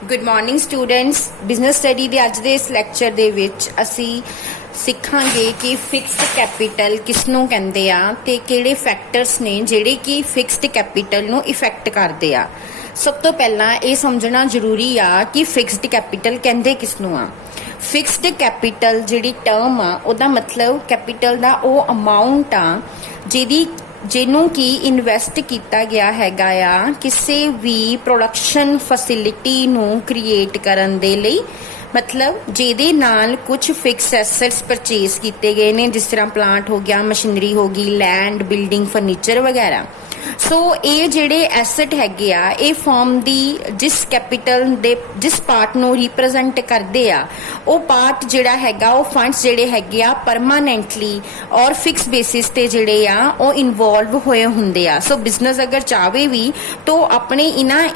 Good morning students. Business study ਦੇ ਅੱਜ ਦੇ ਇਸ ਲੈਕਚਰ ਦੇ ਵਿੱਚ ਅਸੀਂ ਸਿੱਖਾਂਗੇ ਕਿ ਫਿਕਸਡ ਕੈਪੀਟਲ ਕਿਸ ਨੂੰ ਕਹਿੰਦੇ ਆ ਤੇ ਕਿਹੜੇ ਫੈਕਟਰਸ ਨੇ ਜਿਹੜੇ ਕਿ ਫਿਕਸਡ ਕੈਪੀਟਲ ਨੂੰ ਇਫੈਕਟ ਕਰਦੇ ਆ। ਸਭ ਤੋਂ ਪਹਿਲਾਂ ਇਹ ਸਮਝਣਾ ਜ਼ਰੂਰੀ ਆ ਕਿ ਫਿਕਸਡ ਕੈਪੀਟਲ ਕਹਿੰਦੇ ਕਿਸ ਨੂੰ ਆ। ਫਿਕਸਡ ਕੈਪੀਟਲ ਜਿਹੜੀ ਟਰਮ ਆ ਉਹਦਾ ਮਤਲਬ ਕੈਪੀਟਲ ਦਾ ਉਹ ਅਮਾਉਂਟ ਆ ਜਿਹਨੂੰ ਕਿ ਇਨਵੈਸਟ ਕੀਤਾ ਗਿਆ ਹੈਗਾ ਆ ਕਿਸੇ ਵੀ ਪ੍ਰੋਡਕਸ਼ਨ ਫੈਸਿਲਿਟੀ ਨੂੰ ਕ੍ਰੀਏਟ ਕਰਨ ਦੇ ਲਈ। ਮਤਲਬ ਜਿਹਦੇ ਨਾਲ ਕੁਝ ਫਿਕਸ ਐਸੈਟਸ ਪਰਚੇਸ ਕੀਤੇ ਗਏ ਨੇ, ਜਿਸ ਤਰ੍ਹਾਂ ਪਲਾਂਟ ਹੋ ਗਿਆ, ਮਸ਼ੀਨਰੀ ਹੋ ਗਈ, ਲੈਂਡ, ਬਿਲਡਿੰਗ, ਫਰਨੀਚਰ ਵਗੈਰਾ। ਸੋ ਇਹ ਜਿਹੜੇ ਐਸੈਟ ਹੈਗੇ ਆ ਇਹ ਫਰਮ ਦੀ ਜਿਸ ਕੈਪੀਟਲ ਦੇ ਜਿਸ ਪਾਰਟ ਨੂੰ ਰਿਪਰੈਜ਼ੈਂਟ ਕਰਦੇ ਆ ਉਹ ਪਾਰਟ ਜਿਹੜਾ ਹੈਗਾ ਉਹ ਫੰਡਸ ਜਿਹੜੇ ਹੈਗੇ ਆ ਪਰਮਾਨੈਂਟਲੀ ਔਰ ਫਿਕਸ ਬੇਸਿਸ ਤੇ ਜਿਹੜੇ ਆ ਉਹ ਇਨਵੋਲਵ ਹੋਏ ਹੁੰਦੇ ਆ। ਸੋ ਬਿਜ਼ਨਸ ਅਗਰ ਚਾਹਵੇ ਵੀ ਤਾਂ ਆਪਣੇ ਇਹਨਾਂ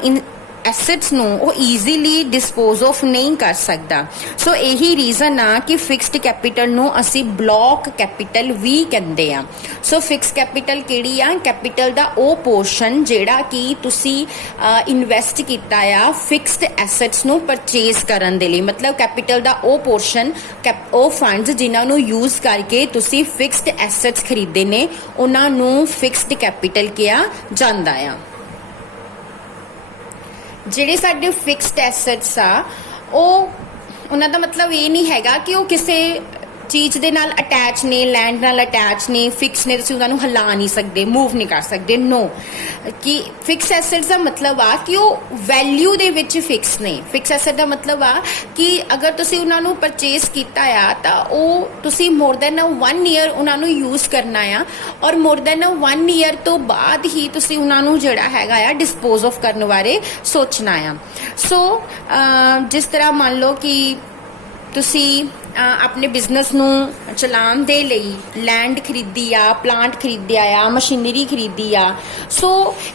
ਐਸੈਟਸ ਨੂੰ ਉਹ ਈਜ਼ੀਲੀ ਡਿਸਪੋਜ਼ ਆਫ ਨਹੀਂ ਕਰ ਸਕਦਾ। ਸੋ ਇਹੀ ਰੀਜ਼ਨ ਆ ਕਿ ਫਿਕਸਡ ਕੈਪੀਟਲ ਨੂੰ ਅਸੀਂ ਬਲੌਕ ਕੈਪੀਟਲ ਵੀ ਕਹਿੰਦੇ ਆ। ਸੋ ਫਿਕਸ ਕੈਪੀਟਲ ਕਿਹੜੀ ਆ? ਕੈਪੀਟਲ ਦਾ ਉਹ ਪੋਰਸ਼ਨ ਜਿਹੜਾ ਕਿ ਤੁਸੀਂ ਇਨਵੈਸਟ ਕੀਤਾ ਆ ਫਿਕਸਡ ਐਸੈਟਸ ਨੂੰ ਪਰਚੇਸ ਕਰਨ ਦੇ ਲਈ। ਮਤਲਬ ਕੈਪੀਟਲ ਦਾ ਉਹ ਪੋਰਸ਼ਨ, ਉਹ ਫੰਡਸ ਜਿਨ੍ਹਾਂ ਨੂੰ ਯੂਜ਼ ਕਰਕੇ ਤੁਸੀਂ ਫਿਕਸਡ ਐਸੈਟਸ ਖਰੀਦੇ ਨੇ ਉਹਨਾਂ ਨੂੰ ਫਿਕਸਡ ਕੈਪੀਟਲ ਕਿਹਾ ਜਾਂਦਾ ਆ। ਜਿਹੜੇ ਸਾਡੇ ਫਿਕਸਡ ਐਸੈਟਸ ਆ ਉਹਨਾਂ ਦਾ ਮਤਲਬ ਇਹ ਨਹੀਂ ਹੈਗਾ ਕਿ ਉਹ ਕਿਸੇ ਚੀਜ਼ ਦੇ ਨਾਲ ਅਟੈਚ ਨੇ, ਲੈਂਡ ਨਾਲ ਅਟੈਚ ਨੇ, ਫਿਕਸ ਨੇ, ਤੁਸੀਂ ਉਹਨਾਂ ਨੂੰ ਹਿਲਾ ਨਹੀਂ ਸਕਦੇ, ਮੂਵ ਨਹੀਂ ਕਰ ਸਕਦੇ। ਨੋ, ਕਿ ਫਿਕਸ ਐਸੈਟਸ ਦਾ ਮਤਲਬ ਆ ਕਿ ਉਹ ਵੈਲਿਊ ਦੇ ਵਿੱਚ ਫਿਕਸ ਨੇ। ਫਿਕਸ ਐਸੈਟ ਦਾ ਮਤਲਬ ਆ ਕਿ ਅਗਰ ਤੁਸੀਂ ਉਹਨਾਂ ਨੂੰ ਪਰਚੇਸ ਕੀਤਾ ਆ ਤਾਂ ਉਹ ਤੁਸੀਂ ਮੋਰ ਦੈਨ 1 ਈਅਰ ਉਹਨਾਂ ਨੂੰ ਯੂਜ਼ ਕਰਨਾ ਆ ਔਰ ਮੋਰ ਦੈਨ 1 ਈਅਰ ਤੋਂ ਬਾਅਦ ਹੀ ਤੁਸੀਂ ਉਹਨਾਂ ਨੂੰ ਜਿਹੜਾ ਹੈਗਾ ਆ ਡਿਸਪੋਜ਼ ਆਫ ਕਰਨ ਬਾਰੇ ਸੋਚਣਾ ਆ। ਸੋ ਜਿਸ ਤਰ੍ਹਾਂ ਮੰਨ ਲਓ ਕਿ ਤੁਸੀਂ ਆਪਣੇ ਬਿਜ਼ਨਸ ਨੂੰ ਚਲਾਉਣ ਦੇ ਲਈ ਲੈਂਡ ਖਰੀਦੀ ਆ, ਪਲਾਂਟ ਖਰੀਦਿਆ ਆ, ਮਸ਼ੀਨਰੀ ਖਰੀਦੀ ਆ। ਸੋ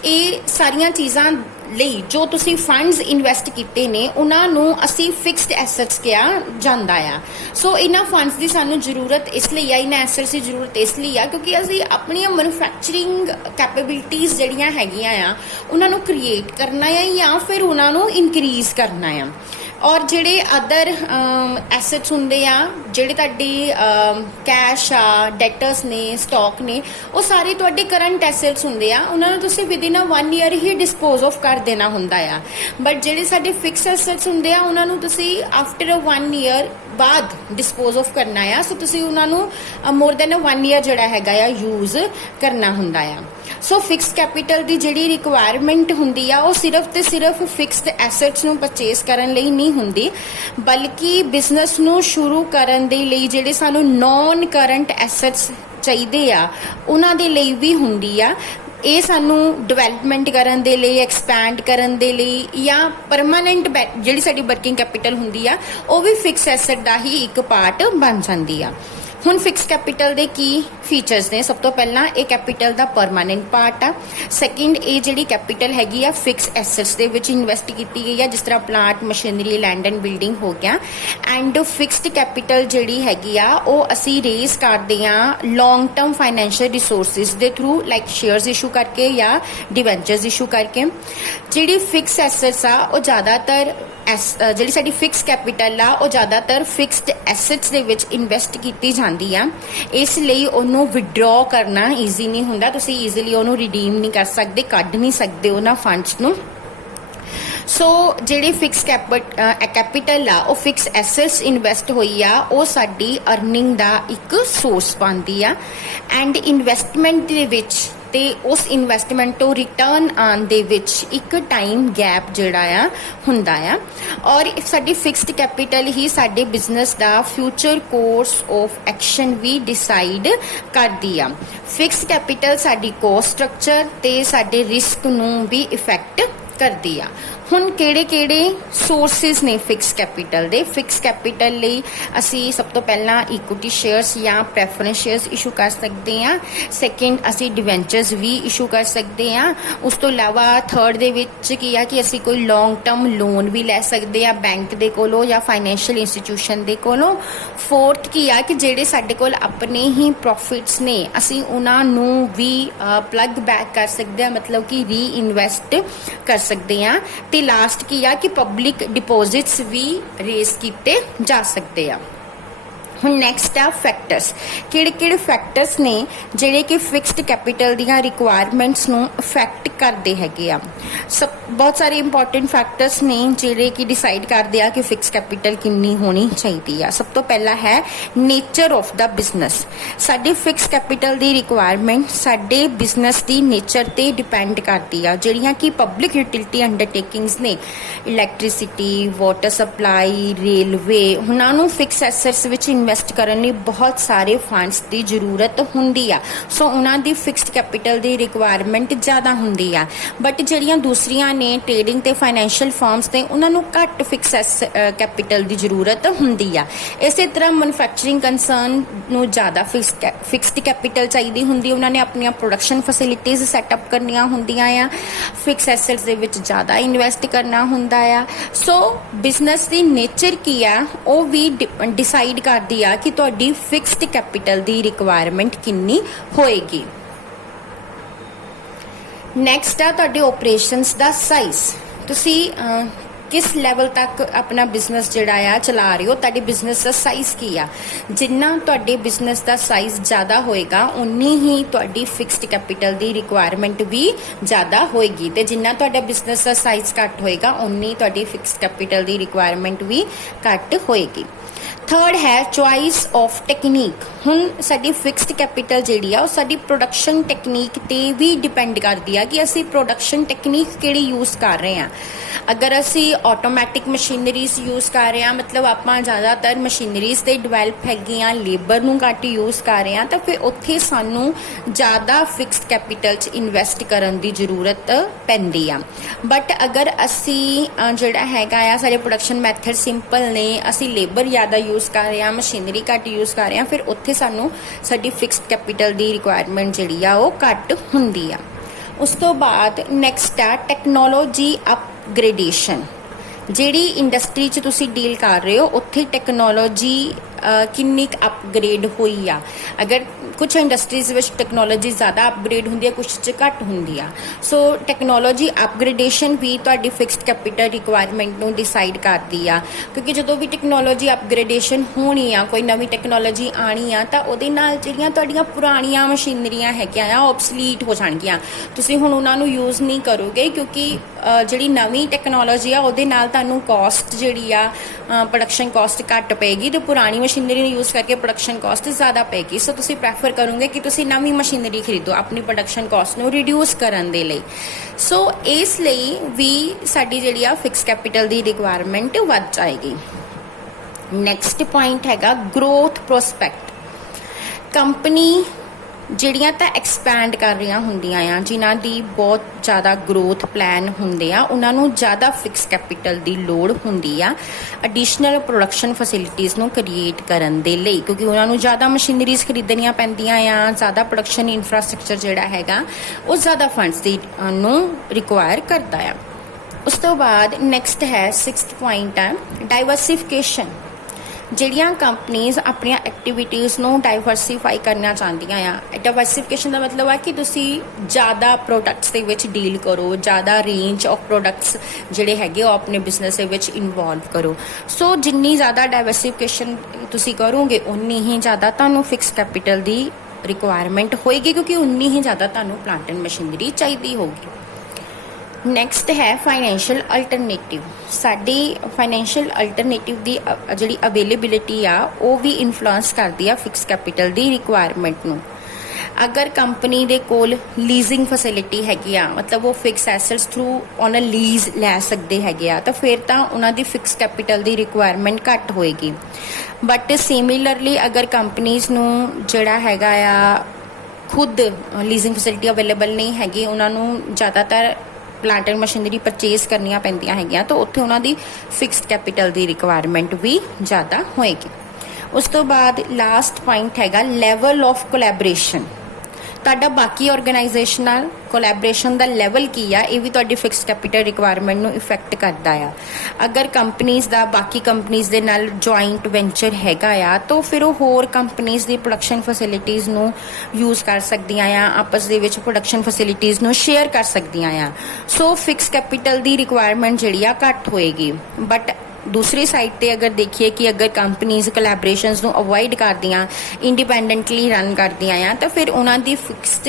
ਇਹ ਸਾਰੀਆਂ ਚੀਜ਼ਾਂ ਲਈ ਜੋ ਤੁਸੀਂ ਫੰਡਸ ਇਨਵੈਸਟ ਕੀਤੇ ਨੇ ਉਹਨਾਂ ਨੂੰ ਅਸੀਂ ਫਿਕਸਡ ਐਸੈਟਸ ਕਿਹਾ ਜਾਂਦਾ ਆ। ਸੋ ਇਹਨਾਂ ਫੰਡਸ ਦੀ ਸਾਨੂੰ ਜ਼ਰੂਰਤ ਇਸ ਲਈ ਆ, ਇਹਨਾਂ ਐਸੈਟਸ ਦੀ ਜ਼ਰੂਰਤ ਇਸ ਲਈ ਆ ਕਿਉਂਕਿ ਅਸੀਂ ਆਪਣੀਆਂ ਮੈਨੂਫੈਕਚਰਿੰਗ ਕੈਪੇਬਿਲਿਟੀਜ਼ ਜਿਹੜੀਆਂ ਹੈਗੀਆਂ ਆ ਉਹਨਾਂ ਨੂੰ ਕ੍ਰੀਏਟ ਕਰਨਾ ਆ ਜਾਂ ਫਿਰ ਉਹਨਾਂ ਨੂੰ ਇਨਕਰੀਜ਼ ਕਰਨਾ ਆ। ਔਰ ਜਿਹੜੇ ਅਦਰ ਐਸੈਟਸ ਹੁੰਦੇ ਆ, ਜਿਹੜੇ ਤੁਹਾਡੀ ਕੈਸ਼ ਆ, ਡੈਟਰਸ ਨੇ, ਸਟਾਕ ਨੇ, ਉਹ ਸਾਰੇ ਤੁਹਾਡੇ ਕਰੰਟ ਐਸੈਟਸ ਹੁੰਦੇ ਆ। ਉਹਨਾਂ ਨੂੰ ਤੁਸੀਂ within 1 year he dispose of ਕਰ ਦੇਣਾ ਹੁੰਦਾ ਆ। ਬਟ ਜਿਹੜੇ ਸਾਡੇ ਫਿਕਸ ਐਸੈਟਸ ਹੁੰਦੇ ਆ ਉਹਨਾਂ ਨੂੰ ਤੁਸੀਂ ਆਫਟਰ 1 ਈਅਰ ਬਾਅਦ ਡਿਸਪੋਜ਼ ਆਫ ਕਰਨਾ ਆ। ਸੋ ਤੁਸੀਂ ਉਹਨਾਂ ਨੂੰ ਮੋਰ ਦੈਨ 1 ਈਅਰ ਜਿਹੜਾ ਹੈਗਾ ਆ ਯੂਜ਼ ਕਰਨਾ ਹੁੰਦਾ ਆ। ਸੋ ਫਿਕਸ ਕੈਪੀਟਲ ਦੀ ਜਿਹੜੀ ਰਿਕੁਆਇਰਮੈਂਟ ਹੁੰਦੀ ਆ ਉਹ ਸਿਰਫ ਤੇ ਸਿਰਫ ਫਿਕਸਡ ਐਸੈਟਸ ਨੂੰ ਪਰਚੇਸ ਕਰਨ ਲਈ ਨਹੀਂ ਹੁੰਦੀ, ਬਲਕਿ ਬਿਜ਼ਨਸ ਨੂੰ ਸ਼ੁਰੂ ਕਰਨ ਦੇ ਲਈ ਜਿਹੜੇ ਸਾਨੂੰ ਨੌਨ ਕਰੰਟ ਐਸੈਟਸ ਚਾਹੀਦੇ ਆ ਉਹਨਾਂ ਦੇ ਲਈ ਵੀ ਹੁੰਦੀ ਆ। ਇਹ ਸਾਨੂੰ ਡਿਵੈਲਪਮੈਂਟ ਕਰਨ ਦੇ ਲਈ, ਐਕਸਪੈਂਡ ਕਰਨ ਦੇ ਲਈ ਜਾਂ ਪਰਮਾਨੈਂਟ ਜਿਹੜੀ ਸਾਡੀ ਵਰਕਿੰਗ ਕੈਪੀਟਲ ਹੁੰਦੀ ਆ ਉਹ ਵੀ ਫਿਕਸ ਐਸੈਟ ਦਾ ਹੀ ਇੱਕ ਪਾਰਟ ਬਣ ਜਾਂਦੀ ਆ। ਹੁਣ ਫਿਕਸ ਕੈਪੀਟਲ ਦੇ ਕੀ ਫੀਚਰਸ ਨੇ? ਸਭ ਤੋਂ ਪਹਿਲਾਂ ਇਹ ਕੈਪੀਟਲ ਦਾ ਪਰਮਾਨੈਂਟ ਪਾਰਟ ਆ। ਸੈਕਿੰਡ, ਇਹ ਜਿਹੜੀ ਕੈਪੀਟਲ ਹੈਗੀ ਆ ਫਿਕਸ ਐਸੈਟਸ ਦੇ ਵਿੱਚ ਇਨਵੈਸਟ ਕੀਤੀ ਗਈ ਆ, ਜਿਸ ਤਰ੍ਹਾਂ plant, machinery, land and building ਹੋ ਗਿਆ। ਐਂਡ ਫਿਕਸਡ ਕੈਪੀਟਲ ਜਿਹੜੀ ਹੈਗੀ ਆ ਉਹ ਅਸੀਂ ਰੇਜ਼ ਕਰਦੇ ਆ ਲੌਂਗ ਟਰਮ ਫਾਈਨੈਂਸ਼ੀਅਲ ਰਿਸੋਰਸਿਸ ਦੇ ਥਰੂ, ਲਾਈਕ ਸ਼ੇਅਰਸ ਇਸ਼ੂ ਕਰਕੇ ਜਾਂ ਡਿਵੈਂਚਰਸ ਇਸ਼ੂ ਕਰਕੇ। ਜਿਹੜੀ ਫਿਕਸ ਐਸੈਟਸ ਆ ਉਹ ਜ਼ਿਆਦਾਤਰ ਜਿਹੜੀ ਸਾਡੀ ਫਿਕਸ ਕੈਪੀਟਲ ਆ ਉਹ ਜ਼ਿਆਦਾਤਰ ਫਿਕਸਡ ਐਸੈਟਸ ਦੇ ਵਿੱਚ ਇਨਵੈਸਟ ਕੀਤੀ ਜਾਂਦੀ ਆ। ਇਸ ਲਈ ਉਹਨੂੰ ਵਿਡਰਾਅ ਕਰਨਾ ਈਜ਼ੀ ਨਹੀਂ ਹੁੰਦਾ। ਤੁਸੀਂ ਈਜ਼ੀਲੀ ਉਹਨੂੰ ਰਿਡੀਮ ਨਹੀਂ ਕਰ ਸਕਦੇ, ਕੱਢ ਨਹੀਂ ਸਕਦੇ ਉਹਨਾਂ ਫੰਡਸ ਨੂੰ। ਸੋ ਜਿਹੜੇ ਫਿਕਸ ਕੈਪੀਟਲ ਆ ਉਹ ਫਿਕਸ ਐਸੈਟਸ ਇਨਵੈਸਟ ਹੋਈ ਆ ਉਹ ਸਾਡੀ ਅਰਨਿੰਗ ਦਾ ਇੱਕ ਸੋਰਸ ਬਣਦੀ ਆ। ਐਂਡ ਇਨਵੈਸਟਮੈਂਟ ਦੇ ਵਿੱਚ ਤੇ ਉਸ ਇਨਵੈਸਟਮੈਂਟ ਤੋਂ ਰਿਟਰਨ ਆਉਣ ਦੇ ਵਿੱਚ ਇੱਕ ਟਾਈਮ ਗੈਪ ਜਿਹੜਾ ਆ ਹੁੰਦਾ ਆ। ਔਰ ਸਾਡੀ ਫਿਕਸਡ ਕੈਪੀਟਲ ਹੀ ਸਾਡੇ ਬਿਜ਼ਨਸ ਦਾ ਫਿਊਚਰ ਕੋਰਸ ਆਫ ਐਕਸ਼ਨ ਵੀ ਡਿਸਾਈਡ ਕਰਦੀ ਆ। ਫਿਕਸਡ ਕੈਪੀਟਲ ਸਾਡੀ ਕੋਸਟ ਸਟਰਕਚਰ ਤੇ ਸਾਡੇ ਰਿਸਕ ਨੂੰ ਵੀ ਇਫੈਕਟ ਕਰਦੀ ਆ। ਹੁਣ ਕਿਹੜੇ ਸੋਰਸਿਸ ਨੇ ਫਿਕਸ ਕੈਪੀਟਲ ਦੇ? ਫਿਕਸ ਕੈਪੀਟਲ ਲਈ ਅਸੀਂ ਸਭ ਤੋਂ ਪਹਿਲਾਂ ਇਕੁਇਟੀ ਸ਼ੇਅਰਸ ਜਾਂ ਪ੍ਰੈਫਰੈਂਸ ਸ਼ੇਅਰਸ ਇਸ਼ੂ ਕਰ ਸਕਦੇ ਆ। ਸੈਕਿੰਡ, ਅਸੀਂ ਡਿਵੈਂਚਰਸ ਵੀ ਇਸ਼ੂ ਕਰ ਸਕਦੇ ਆ। ਉਸ ਤੋਂ ਇਲਾਵਾ ਥਰਡ ਦੇ ਵਿੱਚ ਕੀ ਆ ਕਿ ਅਸੀਂ ਕੋਈ ਲੌਂਗ ਟਰਮ ਲੋਨ ਵੀ ਲੈ ਸਕਦੇ ਆ ਬੈਂਕ ਦੇ ਕੋਲੋਂ ਜਾਂ ਫਾਈਨੈਂਸ਼ੀਅਲ ਇੰਸਟੀਟਿਊਸ਼ਨ ਦੇ ਕੋਲੋਂ। ਫੋਰਥ ਕੀ ਆ ਕਿ ਜਿਹੜੇ ਸਾਡੇ ਕੋਲ ਆਪਣੇ ਹੀ ਪ੍ਰੋਫਿਟਸ ਨੇ ਅਸੀਂ ਉਹਨਾਂ ਨੂੰ ਵੀ ਪਲੱਗ ਬੈਕ ਕਰ ਸਕਦੇ ਆ, ਮਤਲਬ ਕਿ ਰੀ ਇਨਵੈਸਟ ਕਰ ਸਕਦੇ ਆ। ਤੇ ਲਾਸਟ ਕੀ ਆ ਕਿ ਪਬਲਿਕ ਡਿਪੋਜ਼ਿਟਸ ਵੀ ਰੇਜ਼ ਕੀਤੇ ਜਾ ਸਕਦੇ ਆ। ਹੁਣ ਨੈਕਸਟ ਆ ਫੈਕਟਰਸ। ਕਿਹੜੇ ਫੈਕਟਰਸ ਨੇ ਜਿਹੜੇ ਕਿ ਫਿਕਸਡ ਕੈਪੀਟਲ ਦੀਆਂ ਰਿਕੁਆਇਰਮੈਂਟਸ ਨੂੰ ਅਫੈਕਟ ਕਰਦੇ ਹੈਗੇ ਆ। ਬਹੁਤ ਸਾਰੇ ਇੰਪੋਰਟੈਂਟ ਫੈਕਟਰਸ ਨੇ ਜਿਹੜੇ ਕਿ ਡਿਸਾਈਡ ਕਰਦੇ ਆ ਕਿ ਫਿਕਸ ਕੈਪੀਟਲ ਕਿੰਨੀ ਹੋਣੀ ਚਾਹੀਦੀ ਆ। ਸਭ ਤੋਂ ਪਹਿਲਾ ਹੈ ਨੇਚਰ ਆਫ ਦਾ ਬਿਜ਼ਨਸ। ਸਾਡੀ ਫਿਕਸ ਕੈਪੀਟਲ ਦੀ ਰਿਕੁਆਇਰਮੈਂਟ ਸਾਡੇ ਬਿਜ਼ਨਸ ਦੀ ਨੇਚਰ ਤੇ ਡਿਪੈਂਡ ਕਰਦੀ ਆ। ਜਿਹੜੀਆਂ ਕਿ ਪਬਲਿਕ ਯੂਟਿਲਿਟੀ ਅੰਡਰਟੇਕਿੰਗਸ ਨੇ, ਇਲੈਕਟ੍ਰਿਸਿਟੀ, ਵਾਟਰ ਸਪਲਾਈ, ਰੇਲਵੇ, ਉਹਨਾਂ ਨੂੰ ਫਿਕਸ ਐਸੈਟਸ ਵਿੱਚ ਇਨਵੈਸਟ ਕਰਨ ਲਈ ਬਹੁਤ ਸਾਰੇ ਫੰਡਸ ਦੀ ਜ਼ਰੂਰਤ ਹੁੰਦੀ ਆ। ਸੋ ਉਹਨਾਂ ਦੀ ਫਿਕਸਡ ਕੈਪੀਟਲ ਦੀ ਰਿਕੁਆਇਰਮੈਂਟ ਜ਼ਿਆਦਾ ਹੁੰਦੀ ਆ। ਬਟ ਜਿਹੜੀਆਂ ਦੂਸਰੀਆਂ ਨੇ ਟ੍ਰੇਡਿੰਗ ਤੇ ਫਾਈਨੈਂਸ਼ੀਅਲ ਫਰਮਸ ਨੇ, ਉਹਨਾਂ ਨੂੰ ਘੱਟ ਫਿਕਸ ਕੈਪੀਟਲ ਦੀ ਜ਼ਰੂਰਤ ਹੁੰਦੀ ਆ। ਇਸੇ ਤਰ੍ਹਾਂ ਮੈਨੂਫੈਕਚਰਿੰਗ ਕੰਸਰਨ ਨੂੰ ਜ਼ਿਆਦਾ ਫਿਕਸਡ ਕੈਪੀਟਲ ਚਾਹੀਦੀ ਹੁੰਦੀ। ਉਹਨਾਂ ਨੇ ਆਪਣੀਆਂ ਪ੍ਰੋਡਕਸ਼ਨ ਫੈਸਿਲਿਟੀਜ਼ ਸੈਟਅਪ ਕਰਨੀਆਂ ਹੁੰਦੀਆਂ ਆ, ਫਿਕਸ ਐਸੈਟਸ ਦੇ ਵਿੱਚ ਜ਼ਿਆਦਾ ਇਨਵੈਸਟ ਕਰਨਾ ਹੁੰਦਾ ਆ। ਸੋ ਬਿਜ਼ਨਸ ਦੀ ਨੇਚਰ ਕੀ ਆ ਉਹ ਵੀ ਡਿਸਾਈਡ ਕਰਦੀ ਆ ਕਿ ਤੁਹਾਡੀ ਫਿਕਸਡ ਕੈਪੀਟਲ ਦੀ ਰਿਕੁਆਇਰਮੈਂਟ ਕਿੰਨੀ ਹੋਏਗੀ। ਨੈਕਸਟ ਆ ਤੁਹਾਡੇ ਆਪਰੇਸ਼ਨਸ ਦਾ ਸਾਈਜ਼। ਤੁਸੀਂ ਕਿਸ ਲੈਵਲ ਤੱਕ ਆਪਣਾ ਬਿਜ਼ਨਸ ਜਿਹੜਾ ਆ ਚਲਾ ਰਹੇ ਹੋ, ਤੁਹਾਡੇ ਬਿਜ਼ਨਸ ਦਾ ਸਾਈਜ਼ ਕੀ ਆ। ਜਿੰਨਾ ਤੁਹਾਡੇ ਬਿਜ਼ਨਸ ਦਾ ਸਾਈਜ਼ ਜ਼ਿਆਦਾ ਹੋਏਗਾ ਉਨੀ ਹੀ ਤੁਹਾਡੀ ਫਿਕਸਡ ਕੈਪੀਟਲ ਦੀ ਰਿਕੁਆਇਰਮੈਂਟ ਵੀ ਜ਼ਿਆਦਾ ਹੋਏਗੀ, ਤੇ ਜਿੰਨਾ ਤੁਹਾਡਾ ਬਿਜ਼ਨਸ ਦਾ ਸਾਈਜ਼ ਘੱਟ ਹੋਏਗਾ ਉਨੀ ਤੁਹਾਡੀ ਫਿਕਸਡ ਕੈਪੀਟਲ ਦੀ ਰਿਕੁਆਇਰਮੈਂਟ ਵੀ ਘੱਟ ਹੋਏਗੀ। ਥਰਡ ਹੈ ਚੁਆਇਸ ਆਫ ਟੈਕਨੀਕ। ਹੁਣ ਸਾਡੀ ਫਿਕਸਡ ਕੈਪੀਟਲ ਜਿਹੜੀ ਆ ਉਹ ਸਾਡੀ ਪ੍ਰੋਡਕਸ਼ਨ ਟੈਕਨੀਕ ਤੇ ਵੀ ਡਿਪੈਂਡ ਕਰਦੀ ਆ ਕਿ ਅਸੀਂ ਪ੍ਰੋਡਕਸ਼ਨ ਟੈਕਨੀਕ ਕਿਹੜੀ ਯੂਜ਼ ਕਰ ਰਹੇ ਆ। ਅਗਰ ਅਸੀਂ ਆਟੋਮੈਟਿਕ ਮਸ਼ੀਨਰੀਜ਼ ਯੂਜ਼ ਕਰ ਰਹੇ ਆ, ਮਤਲਬ ਆਪਾਂ ਜ਼ਿਆਦਾਤਰ ਮਸ਼ੀਨਰੀਜ਼ ਤੇ ਡਿਵੈਲਪ ਹੈਗੀਆਂ, ਲੇਬਰ ਨੂੰ ਘੱਟ ਯੂਜ਼ ਕਰ ਰਹੇ ਆ, ਤਾਂ ਫਿਰ ਉੱਥੇ ਸਾਨੂੰ ਜ਼ਿਆਦਾ ਫਿਕਸਡ ਕੈਪੀਟਲ 'ਚ ਇਨਵੈਸਟ ਕਰਨ ਦੀ ਜ਼ਰੂਰਤ ਪੈਂਦੀ ਆ। ਬਟ ਅਗਰ ਅਸੀਂ ਜਿਹੜਾ ਹੈਗਾ ਆ ਸਾਡੇ ਪ੍ਰੋਡਕਸ਼ਨ ਮੈਥਡ ਸਿੰਪਲ ਨੇ, ਅਸੀਂ ਲੇਬਰ ਜ਼ਿਆਦਾ ਯੂਜ਼ ਕਰ ਰਹੇ ਆ, ਮਸ਼ੀਨਰੀ ਘੱਟ ਯੂਜ਼ ਕਰ ਰਹੇ ਆ, ਫਿਰ ਉੱਥੇ ਸਾਨੂੰ ਸਾਡੀ ਫਿਕਸਡ ਕੈਪੀਟਲ ਦੀ ਰਿਕੁਆਇਰਮੈਂਟ ਜਿਹੜੀ ਆ ਉਹ ਘੱਟ ਹੁੰਦੀ ਆ। ਉਸ ਤੋਂ ਬਾਅਦ ਨੈਕਸਟ ਆ ਟੈਕਨੋਲੋਜੀ ਅਪਗ੍ਰੇਡੇਸ਼ਨ। ਜਿਹੜੀ ਇੰਡਸਟਰੀ 'ਚ ਤੁਸੀਂ ਡੀਲ ਕਰ ਰਹੇ ਹੋ ਉੱਥੇ ਟੈਕਨੋਲੋਜੀ ਕਿੰਨੀ ਕੁ ਅਪਗ੍ਰੇਡ ਹੋਈ ਆ। ਅਗਰ ਕੁਝ ਇੰਡਸਟਰੀਜ਼ ਵਿੱਚ ਟੈਕਨੋਲੋਜੀ ਜ਼ਿਆਦਾ ਅਪਗ੍ਰੇਡ ਹੁੰਦੀ ਹੈ, ਕੁਝ 'ਚ ਘੱਟ ਹੁੰਦੀ ਆ। ਸੋ ਟੈਕਨੋਲੋਜੀ ਅਪਗ੍ਰੇਡੇਸ਼ਨ ਵੀ ਤੁਹਾਡੀ ਫਿਕਸਡ ਕੈਪੀਟਲ ਰਿਕੁਆਇਰਮੈਂਟ ਨੂੰ ਡਿਸਾਈਡ ਕਰਦੀ ਆ, ਕਿਉਂਕਿ ਜਦੋਂ ਵੀ ਟੈਕਨੋਲੋਜੀ ਅਪਗ੍ਰੇਡੇਸ਼ਨ ਹੋਣੀ ਆ, ਕੋਈ ਨਵੀਂ ਟੈਕਨੋਲੋਜੀ ਆਣੀ ਆ, ਤਾਂ ਉਹਦੇ ਨਾਲ ਜਿਹੜੀਆਂ ਤੁਹਾਡੀਆਂ ਪੁਰਾਣੀਆਂ ਮਸ਼ੀਨਰੀਆਂ ਹੈਗੀਆਂ ਆ ਆਬਸਲੀਟ ਹੋ ਜਾਣਗੀਆਂ। ਤੁਸੀਂ ਹੁਣ ਉਹਨਾਂ ਨੂੰ ਯੂਜ਼ ਨਹੀਂ ਕਰੋਗੇ ਕਿਉਂਕਿ ਜਿਹੜੀ ਨਵੀਂ ਟੈਕਨੋਲੋਜੀ ਆ ਉਹਦੇ ਨਾਲ ਤੁਹਾਨੂੰ ਕਾਸਟ ਜਿਹੜੀ ਆ ਪ੍ਰੋਡਕਸ਼ਨ ਕਾਸਟ ਘੱਟ ਪਏਗੀ, ਤੇ ਪੁਰਾਣੀ ਮਸ਼ੀਨਰੀ ਨੂੰ ਯੂਜ਼ ਕਰਕੇ ਪ੍ਰੋਡਕਸ਼ਨ ਕਾਸਟ ਜ਼ਿਆਦਾ ਪਏਗੀ। ਸੋ ਤੁਸੀਂ ਪ੍ਰੈਫਰ ਕਰੋਗੇ ਕਿ ਤੁਸੀਂ ਨਵੀਂ ਮਸ਼ੀਨਰੀ ਖਰੀਦੋ ਆਪਣੀ ਪ੍ਰੋਡਕਸ਼ਨ ਕਾਸਟ ਨੂੰ ਰਿਡਿਊਸ ਕਰਨ ਦੇ ਲਈ। ਸੋ ਇਸ ਲਈ ਵੀ ਸਾਡੀ ਜਿਹੜੀ ਆ ਫਿਕਸ ਕੈਪੀਟਲ ਦੀ ਰਿਕੁਆਇਰਮੈਂਟ ਵੱਧ ਜਾਏਗੀ। ਨੈਕਸਟ ਪੁਆਇੰਟ ਹੈਗਾ ਗਰੋਥ ਪ੍ਰੋਸਪੈਕਟ। ਕੰਪਨੀ ਜਿਹੜੀਆਂ ਤਾਂ ਐਕਸਪੈਂਡ ਕਰ ਰਹੀਆਂ ਹੁੰਦੀਆਂ ਆ, ਜਿਨ੍ਹਾਂ ਦੀ ਬਹੁਤ ਜ਼ਿਆਦਾ ਗਰੋਥ ਪਲਾਨ ਹੁੰਦੇ ਆ, ਉਹਨਾਂ ਨੂੰ ਜ਼ਿਆਦਾ ਫਿਕਸ ਕੈਪੀਟਲ ਦੀ ਲੋੜ ਹੁੰਦੀ ਆ ਐਡੀਸ਼ਨਲ ਪ੍ਰੋਡਕਸ਼ਨ ਫੈਸਿਲਿਟੀਜ਼ ਨੂੰ ਕ੍ਰੀਏਟ ਕਰਨ ਦੇ ਲਈ, ਕਿਉਂਕਿ ਉਹਨਾਂ ਨੂੰ ਜ਼ਿਆਦਾ ਮਸ਼ੀਨਰੀਜ਼ ਖਰੀਦਣੀਆਂ ਪੈਂਦੀਆਂ ਆ, ਜ਼ਿਆਦਾ ਪ੍ਰੋਡਕਸ਼ਨ ਇਨਫਰਾਸਟ੍ਰਕਚਰ ਜਿਹੜਾ ਹੈਗਾ ਉਹ ਜ਼ਿਆਦਾ ਫੰਡਸ ਦੀ ਨੂੰ ਰਿਕੁਆਇਰ ਕਰਦਾ ਆ। ਉਸ ਤੋਂ ਬਾਅਦ ਨੈਕਸਟ ਹੈ 6th ਪੁਆਇੰਟ ਆ ਡਾਈਵਰਸੀਫਿਕੇਸ਼ਨ। ਜਿਹੜੀਆਂ ਕੰਪਨੀਜ਼ ਆਪਣੀਆਂ ਐਕਟੀਵਿਟੀਜ਼ ਨੂੰ ਡਾਈਵਰਸੀਫਾਈ ਕਰਨਾ ਚਾਹੁੰਦੀਆਂ ਆ। ਡਾਈਵਰਸੀਫਿਕੇਸ਼ਨ ਦਾ ਮਤਲਬ ਆ ਕਿ ਤੁਸੀਂ ਜ਼ਿਆਦਾ ਪ੍ਰੋਡਕਟਸ ਦੇ ਵਿੱਚ ਡੀਲ ਕਰੋ, ਜ਼ਿਆਦਾ ਰੇਂਜ ਆਫ ਪ੍ਰੋਡਕਟਸ ਜਿਹੜੇ ਹੈਗੇ ਉਹ ਆਪਣੇ ਬਿਜ਼ਨਸ ਦੇ ਵਿੱਚ ਇਨਵੋਲਵ ਕਰੋ। ਸੋ ਜਿੰਨੀ ਜ਼ਿਆਦਾ ਡਾਈਵਰਸੀਫਿਕੇਸ਼ਨ ਤੁਸੀਂ ਕਰੋਗੇ ਉਨੀ ਹੀ ਜ਼ਿਆਦਾ ਤੁਹਾਨੂੰ ਫਿਕਸ ਕੈਪੀਟਲ ਦੀ ਰਿਕੁਆਇਰਮੈਂਟ ਹੋਏਗੀ, ਕਿਉਂਕਿ ਉਨੀ ਹੀ ਜ਼ਿਆਦਾ ਤੁਹਾਨੂੰ ਪਲਾਂਟ ਐਂਡ ਮਸ਼ੀਨਰੀ ਚਾਹੀਦੀ ਹੋਊਗੀ। ਨੈਕਸਟ ਹੈ ਫਾਈਨੈਂਸ਼ੀਅਲ ਅਲਟਰਨੇਟਿਵ। ਸਾਡੀ ਫਾਈਨੈਂਸ਼ੀਅਲ ਅਲਟਰਨੇਟਿਵ ਦੀ ਜਿਹੜੀ ਅਵੇਲੇਬਿਲਿਟੀ ਆ ਉਹ ਵੀ ਇਨਫਲੂਐਂਸ ਕਰਦੀ ਆ ਫਿਕਸ ਕੈਪੀਟਲ ਦੀ ਰਿਕੁਆਇਰਮੈਂਟ ਨੂੰ। ਅਗਰ ਕੰਪਨੀ ਦੇ ਕੋਲ ਲੀਜ਼ਿੰਗ ਫੈਸਿਲਿਟੀ ਹੈਗੀ ਆ, ਮਤਲਬ ਉਹ fix assets through on a lease ਲੈ ਸਕਦੇ ਹੈਗੇ ਆ, ਤਾਂ ਫਿਰ ਤਾਂ ਉਹਨਾਂ ਦੀ ਫਿਕਸ ਕੈਪੀਟਲ ਦੀ ਰਿਕੁਆਇਰਮੈਂਟ ਘੱਟ ਹੋਏਗੀ। ਬਟ ਸਿਮਿਲਰਲੀ ਅਗਰ ਕੰਪਨੀਜ਼ ਨੂੰ ਜਿਹੜਾ ਹੈਗਾ ਆ ਖੁਦ ਲੀਜ਼ਿੰਗ ਫੈਸਿਲਿਟੀ ਅਵੇਲੇਬਲ ਨਹੀਂ ਹੈਗੀ, ਉਹਨਾਂ ਨੂੰ ਜ਼ਿਆਦਾਤਰ ਪਲਾਂਟ ਐਂਡ ਮਸ਼ੀਨਰੀ ਪਰਚੇਸ ਕਰਨੀਆਂ ਪੈਂਦੀਆਂ ਹੈਗੀਆਂ, ਤਾਂ ਉੱਥੇ ਉਹਨਾਂ ਦੀ ਫਿਕਸਡ ਕੈਪੀਟਲ ਦੀ ਰਿਕੁਆਇਰਮੈਂਟ ਵੀ ਜ਼ਿਆਦਾ ਹੋਏਗੀ। ਉਸ ਤੋਂ ਬਾਅਦ ਲਾਸਟ ਪੁਆਇੰਟ ਹੈਗਾ ਲੈਵਲ ਆਫ ਕੋਲੈਬੋਰੇਸ਼ਨ। ਤੁਹਾਡਾ ਬਾਕੀ ਆਰਗੇਨਾਈਜੇਸ਼ਨ ਨਾਲ ਕੋਲੈਬੋਰੇਸ਼ਨ ਦਾ ਲੈਵਲ ਕੀ ਆ, ਇਹ ਵੀ ਤੁਹਾਡੀ ਫਿਕਸਡ ਕੈਪੀਟਲ ਰਿਕੁਆਇਰਮੈਂਟ ਨੂੰ ਇਫੈਕਟ ਕਰਦਾ ਆ। ਅਗਰ ਕੰਪਨੀਆਂ ਦਾ ਬਾਕੀ ਕੰਪਨੀਆਂ ਦੇ ਨਾਲ ਜੁਆਇੰਟ ਵੈਂਚਰ ਹੈਗਾ ਆ ਤਾਂ ਫਿਰ ਉਹ ਹੋਰ ਕੰਪਨੀਆਂ ਦੀ ਪ੍ਰੋਡਕਸ਼ਨ ਫੈਸਿਲਿਟੀਜ਼ ਨੂੰ ਯੂਜ਼ ਕਰ ਸਕਦੀਆਂ ਆ, ਆਪਸ ਦੇ ਵਿੱਚ ਪ੍ਰੋਡਕਸ਼ਨ ਫੈਸਿਲਿਟੀਜ਼ ਨੂੰ ਸ਼ੇਅਰ ਕਰ ਸਕਦੀਆਂ ਆ। ਸੋ ਫਿਕਸ ਕੈਪੀਟਲ ਦੀ ਰਿਕੁਆਇਰਮੈਂਟ ਜਿਹੜੀ ਆ ਘੱਟ ਹੋਏਗੀ। ਬਟ दूसरी साइड पे अगर देखिए कि अगर कंपनीज कोलैबोरेशंस ਨੂੰ ਅਵੋਇਡ ਕਰਦੀਆਂ, ਇੰਡੀਪੈਂਡੈਂਟਲੀ ਰਨ ਕਰਦੀਆਂ ਆ, ਤਾਂ ਫਿਰ ਉਹਨਾਂ ਦੀ ਫਿਕਸਡ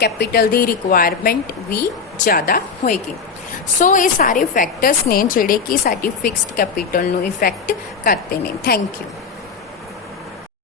ਕੈਪੀਟਲ ਦੀ ਰਿਕੁਆਇਰਮੈਂਟ ਵੀ ਜ਼ਿਆਦਾ ਹੋਏਗੀ। ਸੋ ਇਹ ਸਾਰੇ ਫੈਕਟਰਸ ਨੇ ਜਿਹੜੇ ਕਿ ਸਾਡੀ ਫਿਕਸਡ ਕੈਪੀਟਲ ਨੂੰ ਇਫੈਕਟ ਕਰਦੇ ਨੇ। Thank you.